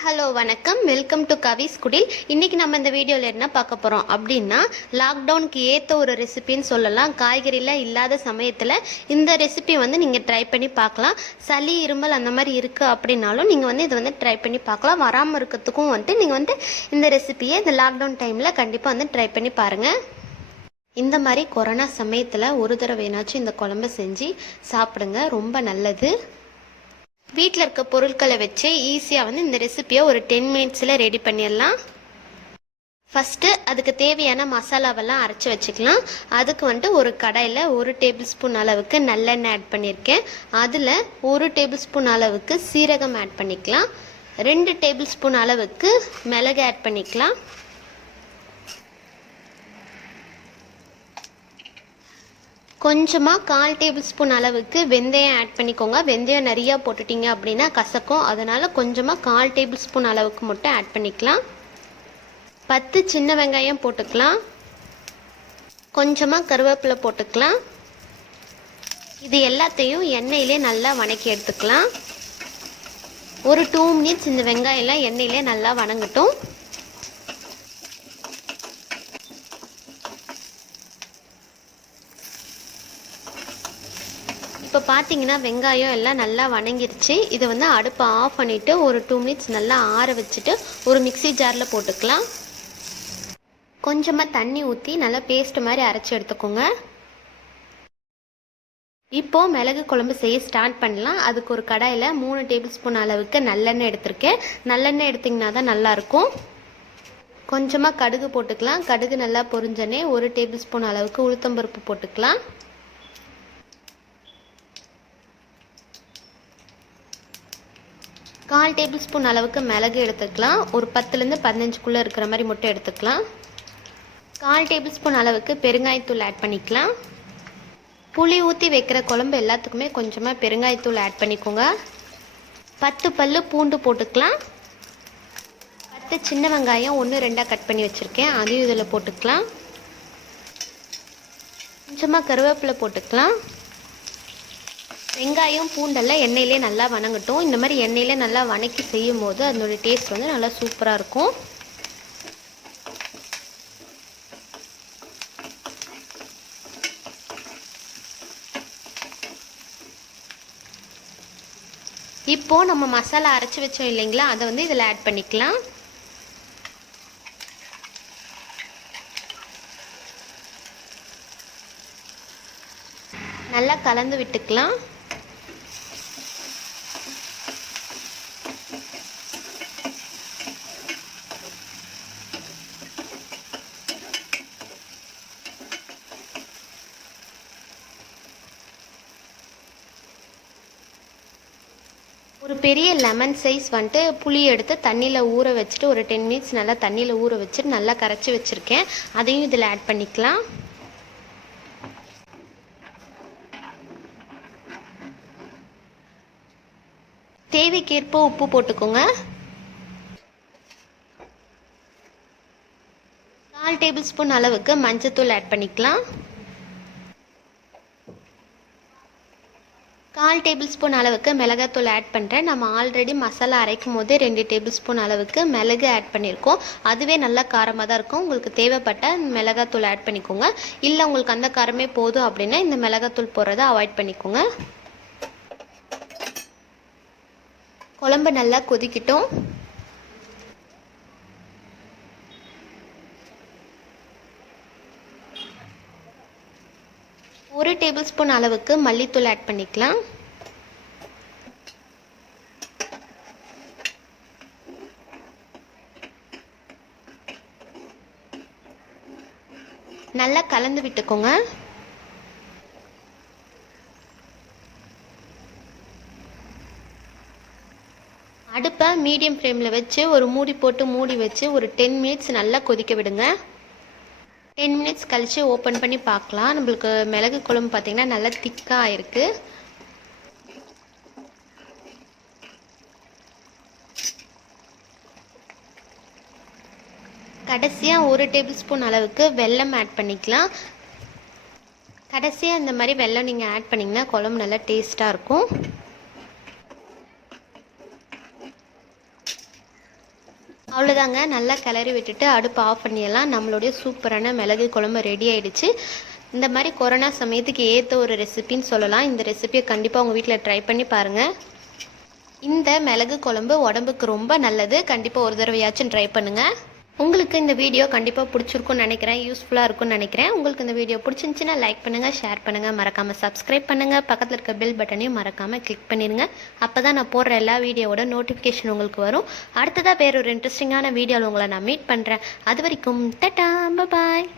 Hello வணக்கம். Welcome to கவிஸ் குடில். இன்றைக்கி நம்ம இந்த வீடியோவில் என்ன பார்க்க போகிறோம் அப்படின்னா, லாக்டவுனுக்கு ஏற்ற ஒரு ரெசிபின்னு சொல்லலாம். காய்கறிலாம் இல்லாத சமயத்தில் இந்த ரெசிபி நீங்கள் ட்ரை பண்ணி பார்க்கலாம். சளி இருமல் அந்த மாதிரி இருக்குது அப்படின்னாலும் நீங்கள் இதை ட்ரை பண்ணி பார்க்கலாம். வராமல் இருக்கிறதுக்கும் நீங்கள் இந்த ரெசிபியை இந்த லாக்டவுன் டைமில் கண்டிப்பாக ட்ரை பண்ணி பாருங்கள். இந்த மாதிரி கொரோனா சமயத்தில் ஒரு தடவைனாச்சும் இந்த குழம்பு செஞ்சு சாப்பிடுங்க, ரொம்ப நல்லது. வீட்டில் இருக்க பொருட்களை வச்சு ஈஸியாக இந்த ரெசிபியை ஒரு 10 மினிட்ஸில் ரெடி பண்ணிடலாம். ஃபஸ்ட்டு அதுக்கு தேவையான மசாலாவெல்லாம் அரைச்சி வச்சுக்கலாம். அதுக்கு ஒரு கடாயில் 1 டேபிள் ஸ்பூன் அளவுக்கு நல்லெண்ணெய் ஆட் பண்ணியிருக்கேன். அதில் 1 டேபிள் ஸ்பூன் அளவுக்கு சீரகம் ஆட் பண்ணிக்கலாம். 2 டேபிள் ஸ்பூன் அளவுக்கு மிளகு ஆட் பண்ணிக்கலாம். கொஞ்சமாக 1/4 டேபிள் ஸ்பூன் அளவுக்கு வெந்தயம் ஆட் பண்ணிக்கோங்க. வெந்தயம் நிறையா போட்டுட்டிங்க அப்படின்னா கசக்கும், அதனால் கொஞ்சமாக 1/4 டேபிள் ஸ்பூன் அளவுக்கு மட்டும் ஆட் பண்ணிக்கலாம். 10 சின்ன வெங்காயம் போட்டுக்கலாம். கொஞ்சமாக கருவேப்பிலை போட்டுக்கலாம். இது எல்லாத்தையும் எண்ணெயிலே நல்லா வணக்கி எடுத்துக்கலாம். ஒரு 2 மினிட்ஸ் இந்த வெங்காயம்லாம் எண்ணெயிலே நல்லா வணங்கட்டும். இப்போ பார்த்தீங்கன்னா வெங்காயம் எல்லாம் நல்லா வணங்கிருச்சு. இதை அடுப்பை ஆஃப் பண்ணிவிட்டு ஒரு 2 மினிட்ஸ் நல்லா ஆற வச்சுட்டு ஒரு மிக்ஸி ஜாரில் போட்டுக்கலாம். கொஞ்சமாக தண்ணி ஊற்றி நல்லா பேஸ்ட் மாதிரி அரைச்சி எடுத்துக்கோங்க. இப்போது மிளகு குழம்பு செய்ய ஸ்டார்ட் பண்ணலாம். அதுக்கு ஒரு கடாயில் 3 டேபிள் ஸ்பூன் அளவுக்கு நல்லெண்ணெய் எடுத்திருக்கேன். நல்லெண்ணெய் எடுத்திங்கன்னா தான் நல்லாயிருக்கும். கொஞ்சமாக கடுகு போட்டுக்கலாம். கடுகு நல்லா பொரிஞ்சனே 1 டேபிள் ஸ்பூன் அளவுக்கு உளுத்தம்பருப்பு போட்டுக்கலாம். 1/4 டேபிள் ஸ்பூன் அளவுக்கு மிளகு எடுத்துக்கலாம். ஒரு 10லேருந்து 15க்குள்ளே இருக்கிற மாதிரி மட்டும் எடுத்துக்கலாம். 1/4 டேபிள் ஸ்பூன் அளவுக்கு பெருங்காயத்தூள் ஆட் பண்ணிக்கலாம். புளி ஊற்றி வைக்கிற குழம்பு எல்லாத்துக்குமே கொஞ்சமாக பெருங்காயத்தூள் ஆட் பண்ணிக்கோங்க. 10 பல்லு பூண்டு போட்டுக்கலாம். 10 சின்ன வெங்காயம் 1-2 கட் பண்ணி வச்சுருக்கேன், அதையும் இதில் போட்டுக்கலாம். கொஞ்சமாக கருவேப்பிலை போட்டுக்கலாம். வெங்காயம் பூண்டெல்லாம் எண்ணெயிலே நல்லா வணங்கட்டும். இந்த மாதிரி எண்ணெயிலே நல்லா வணக்கி செய்யும் போது அதனுடைய டேஸ்ட் நல்லா சூப்பராக இருக்கும். இப்போது நம்ம மசாலா அரைச்சி வச்சோம் இல்லைங்களா, அதை இதில் ஆட் பண்ணிக்கலாம். நல்லா கலந்து விட்டுக்கலாம். ஒரு பெரிய லெமன் சைஸ் புளி எடுத்து தண்ணியில் ஊற வச்சுட்டு ஒரு 10 மினிட்ஸ் நல்லா தண்ணியில் ஊற வச்சுட்டு நல்லா கரைச்சி வச்சுருக்கேன். அதையும் இதில் ஆட் பண்ணிக்கலாம். தேவைக்கேற்ப உப்பு போட்டுக்கோங்க. 4 டேபிள் ஸ்பூன் அளவுக்கு மஞ்சத்தூள் ஆட் பண்ணிக்கலாம். 1/4 டேபிள் ஸ்பூன் அளவுக்கு மிளகாத்தூள் ஆட் பண்ணுறேன். நம்ம ஆல்ரெடி மசாலா அரைக்கும் போதே 2 டேபிள் ஸ்பூன் அளவுக்கு மிளகு ஆட் பண்ணியிருக்கோம். அதுவே நல்லா காரமாக தான் இருக்கும். உங்களுக்கு தேவைப்பட்ட மிளகாத்தூள் ஆட் பண்ணிக்கோங்க. இல்லை உங்களுக்கு அந்த காரமே போதும் அப்படின்னா இந்த மிளகாத்தூள் போடுறதை அவாய்ட் பண்ணிக்கோங்க. குழம்பு நல்லா கொதிக்கட்டும். ஒரு டேபிள் ஸ்பூன் அளவுக்கு மல்லித்தூள் ஆட் பண்ணிக்கலாம். நல்லா கலந்து விட்டுக்கோங்க. அடுப்பை மீடியம் ஃப்ளேமில் வச்சு ஒரு மூடி போட்டு மூடி வச்சு ஒரு 10 மினிட்ஸ் நல்லா கொதிக்க விடுங்க. 10 மினிட்ஸ் கழித்து ஓப்பன் பண்ணி பார்க்கலாம். நம்மளுக்கு மிளகு குழம்பு பார்த்திங்கன்னா நல்லா திக்காக ஆயிருக்கு. கடைசியாக 1 டேபிள் ஸ்பூன் அளவுக்கு வெல்லம் ஆட் பண்ணிக்கலாம். கடைசியாக இந்த மாதிரி வெல்லம் நீங்கள் ஆட் பண்ணிங்கன்னா குழம்பு நல்லா டேஸ்ட்டாக இருக்கும். அவ்வளோதாங்க, நல்லா கிளறி விட்டுட்டு அடுப்பு ஆஃப் பண்ணிடலாம். நம்மளுடைய சூப்பரான மிளகு குழம்பு ரெடி ஆகிடுச்சு. இந்த மாதிரி கொரோனா சமயத்துக்கு ஏற்ற ஒரு ரெசிபின்னு சொல்லலாம். இந்த ரெசிபியை கண்டிப்பாக உங்கள் வீட்டில் ட்ரை பண்ணி பாருங்கள். இந்த மிளகு குழம்பு உடம்புக்கு ரொம்ப நல்லது. கண்டிப்பாக ஒரு தடவையாச்சும் ட்ரை பண்ணுங்கள். உங்களுக்கு இந்த வீடியோ கண்டிப்பாக பிடிச்சிருக்குன்னு நினைக்கிறேன், யூஸ்ஃபுல்லாக இருக்கும்னு நினைக்கிறேன். உங்களுக்கு இந்த வீடியோ பிடிச்சிருந்துச்சின்னா லைக் பண்ணுங்கள், ஷேர் பண்ணுங்கள், மறக்காமல் சப்ஸ்கிரைப் பண்ணுங்கள். பக்கத்தில் இருக்க பெல் பட்டனையும் மறக்காமல் கிளிக் பண்ணிடுங்க. அப்போ தான் நான் போடுற எல்லா வீடியோவோட நோட்டிஃபிகேஷன் உங்களுக்கு வரும். அடுத்ததாக வேறு ஒரு இன்ட்ரெஸ்டிங்கான வீடியோவில் உங்களை நான் மீட் பண்ணுறேன். அது வரைக்கும் டட்டா, பாய்.